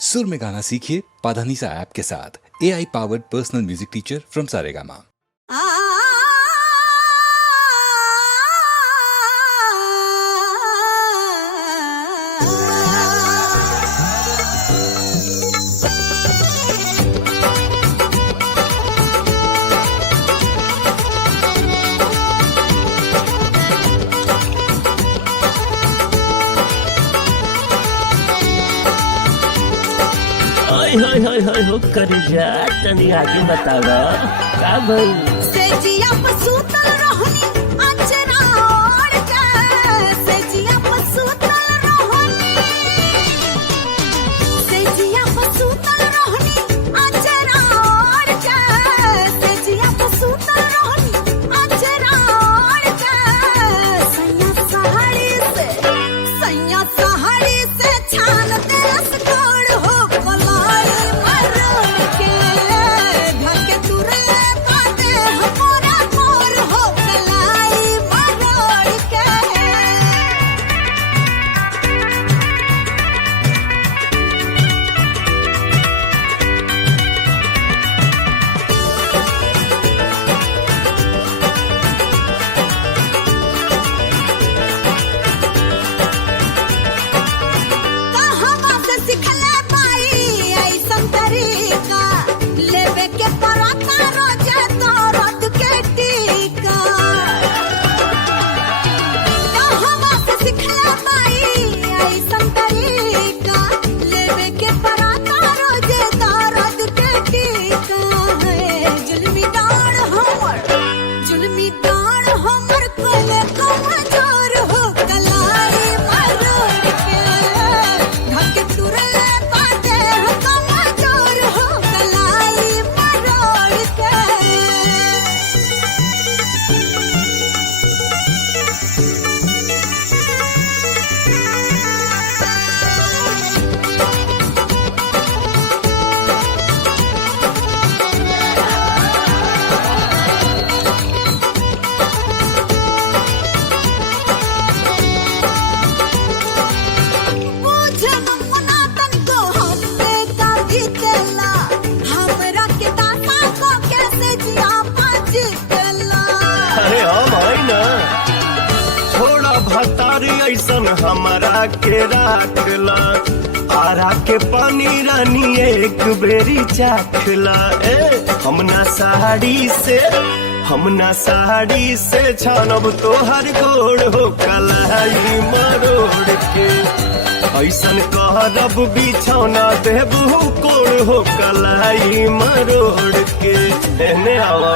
सुर में गाना सीखिए पाधानीसा ऐप के साथ। AI powered personal music teacher from Saregama. Hi hi hi हो कर जा तनी आगे बतावा का भई सेजिया पसूतल रहनी अचरा ओढ़ के सेजिया पसूतल रहनी सेजिया पसूतल रहनी अचरा ओढ़ के सेजिया पसूतल रहनी अचरा ओढ़ के सैया साड़ी से छान दे रसगोड़ हो कलाई मरोड़ के ढके तुरे बाटे हमारा मोर हो कलाई मरोड़ के। कहवा से सिखले बाई ऐसन तरीका लेवे के पराता रोजे तो रद के टीका। कहवा से सिखले बाई ऐसन तरीका लेवे के पराता रोजे तो रद के टीका। है जुल्मी डाढ़ हमर कोले कमजोर हो कलाई मरोड़ के ढके तुरे बाटे कमजोर हो कलाई मरोड़ के। बुझन मुना तनिको हमसे का जीतेला हमरा के दाता को कैसे जिया पाजितेला। अरे हम है ना थोड़ा भतारी ऐसन हमारा के राखला आरा के पानी रानी एक बेरी चाखला ए हमना साड़ी से छानब तोहर गोड़ हो कलाई मरोड़ के ऐसन कहरब बिछौना देबू कोड़ हो कलाई मरोड़ के एने आवा।